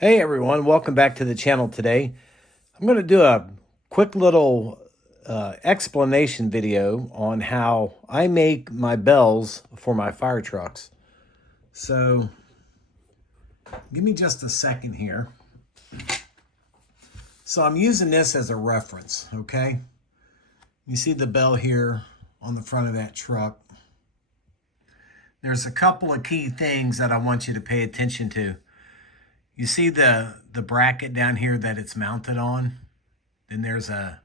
Hey everyone, welcome back to the channel today. I'm going to do a quick little explanation video on how I make my bells for my fire trucks. So give me just a second here. So I'm using this as a reference, okay? You see the bell here on the front of that truck. There's a couple of key things that I want you to pay attention to. You see the bracket down here that it's mounted on? Then there's a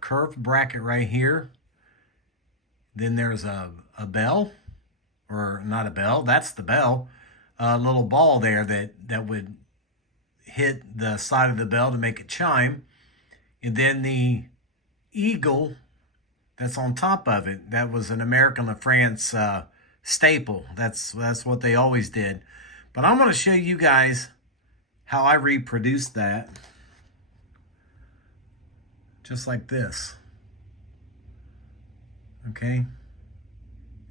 curved bracket right here. Then there's a bell, or not a bell, that's the bell. A little ball there that would hit the side of the bell to make it chime. And then the eagle that's on top of it, that was an American LaFrance staple. That's what they always did. But I'm going to show you guys how I reproduce that. Just like this. Okay.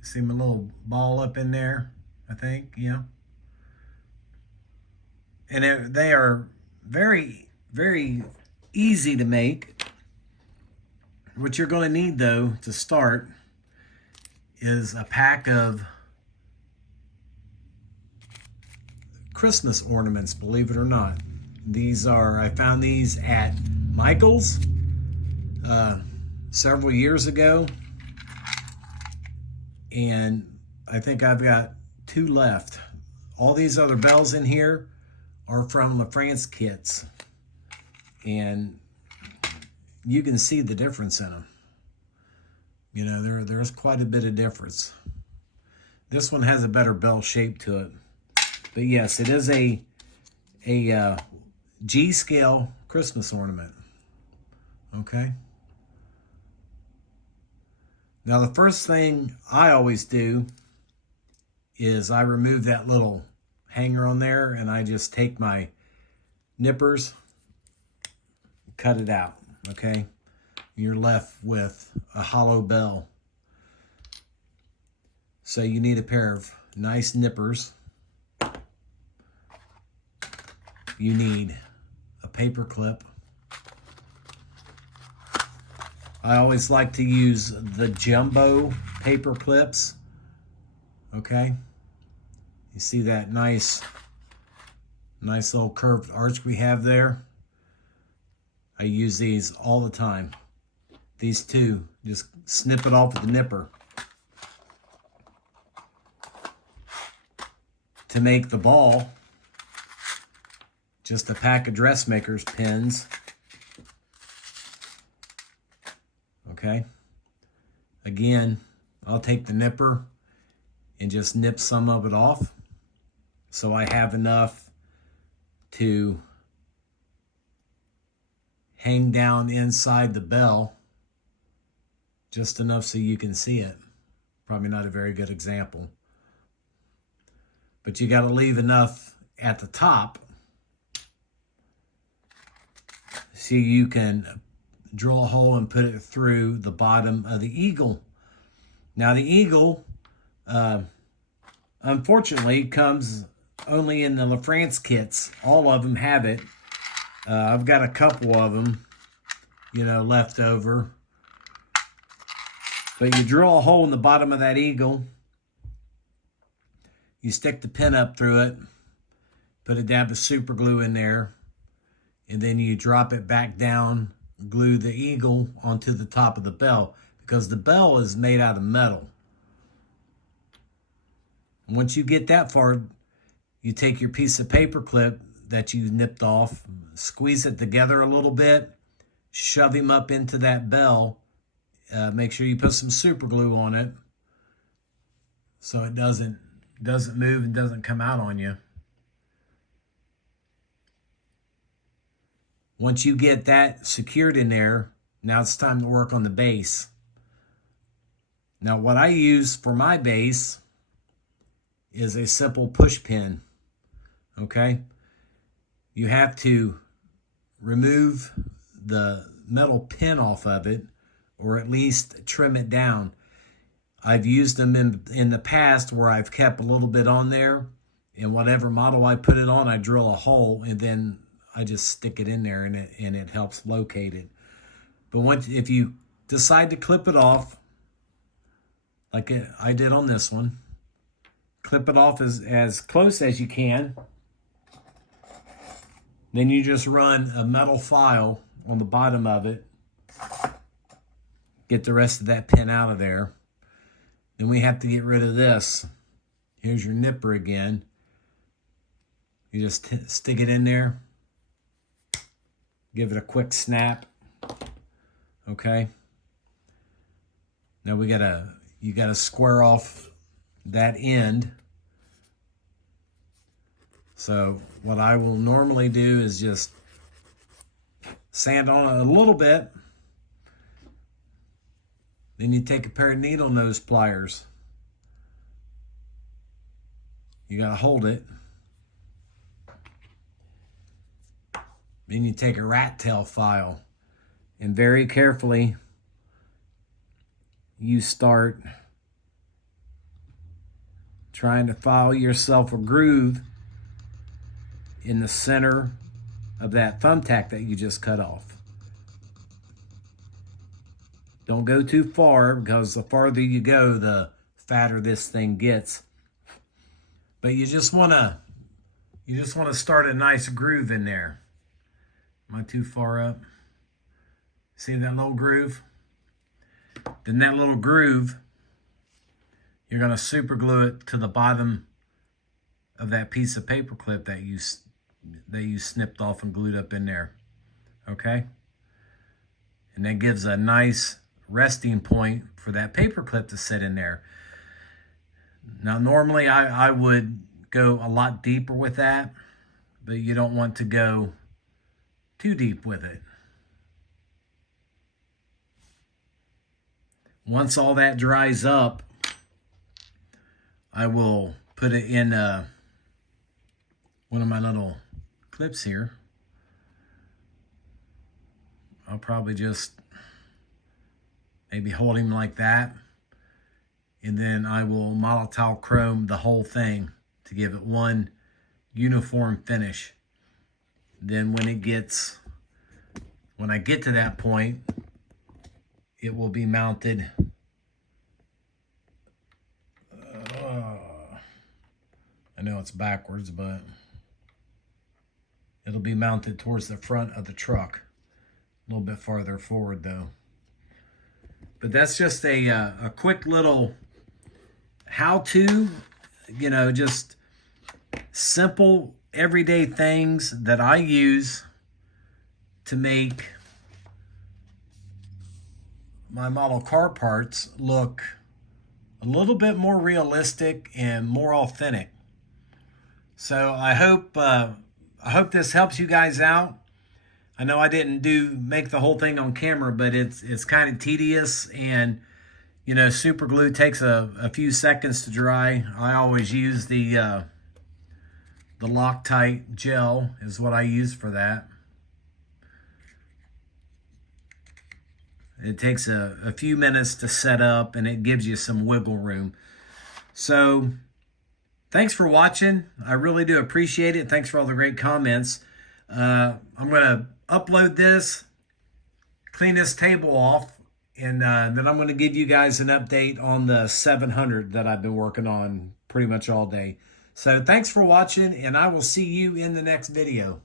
See my little ball up in there, I think, yeah. And they are very, very easy to make. What you're going to need, though, to start is a pack of Christmas ornaments, believe it or not. I found these at Michael's several years ago, and I think I've got 2 left. All these other bells in here are from LaFrance kits, and you can see the difference in them. You know, there's quite a bit of difference. This one has a better bell shape to it. But yes, it is a G-scale Christmas ornament. Okay. Now the first thing I always do is I remove that little hanger on there, and I just take my nippers, cut it out. Okay. You're left with a hollow bell. So you need a pair of nice nippers. You need a paper clip. I always like to use the jumbo paper clips. Okay. You see that nice little curved arch we have there? I use these all the time. These 2, just snip it off with the nipper. To make the ball, just a pack of dressmaker's pins. Okay. Again, I'll take the nipper and just nip some of it off, so I have enough to hang down inside the bell, just enough so you can see it. Probably not a very good example, but you got to leave enough at the top so you can drill a hole and put it through the bottom of the eagle. Now the eagle, unfortunately, comes only in the LaFrance kits. All of them have it. I've got a couple of them, you know, left over. But you drill a hole in the bottom of that eagle. You stick the pin up through it, put a dab of super glue in there, and then you drop it back down, glue the eagle onto the top of the bell, because the bell is made out of metal. Once you get that far, you take your piece of paper clip that you nipped off, squeeze it together a little bit, shove him up into that bell. Make sure you put some super glue on it so it doesn't move and doesn't come out on you. Once you get that secured in there, now it's time to work on the base. Now what I use for my base is a simple push pin. Okay? You have to remove the metal pin off of it, or at least trim it down. I've used them in the past where I've kept a little bit on there, And whatever model I put it on, I drill a hole and then I just stick it in there, and it helps locate it. But if you decide to clip it off, like I did on this one, clip it off as close as you can. Then you just run a metal file on the bottom of it. Get the rest of that pin out of there. Then we have to get rid of this. Here's your nipper again. You just stick it in there. Give it a quick snap. Okay. Now you gotta square off that end. So what I will normally do is just sand on it a little bit. Then you take a pair of needle nose pliers. You gotta hold it. Then you take a rat tail file and very carefully you start trying to file yourself a groove in the center of that thumbtack that you just cut off. Don't go too far, because the farther you go, the fatter this thing gets. But you just want to start a nice groove in there. Am I too far up? See that little groove? Then that little groove, you're going to super glue it to the bottom of that piece of paper clip that you snipped off and glued up in there. Okay? And that gives a nice resting point for that paper clip to sit in there. Now normally I would go a lot deeper with that, but you don't want to go too deep with it. Once all that dries up, I will put it in one of my little clips here. I'll probably just maybe hold him like that, and then I will Molotov chrome the whole thing to give it one uniform finish. Then when I get to that point, it will be mounted I know it's backwards, but it'll be mounted towards the front of the truck. A little bit farther forward though. But that's just a quick little how-to, just simple everyday things that I use to make my model car parts look a little bit more realistic and more authentic. So I hope this helps you guys out. I know I didn't make the whole thing on camera, but it's kind of tedious, and super glue takes a few seconds to dry. I always use the Loctite gel is what I use for that. It takes a few minutes to set up, and it gives you some wiggle room. So thanks for watching. I really do appreciate it. Thanks for all the great comments. I'm going to upload this, clean this table off, and then I'm going to give you guys an update on the 700 that I've been working on pretty much all day. So thanks for watching, and I will see you in the next video.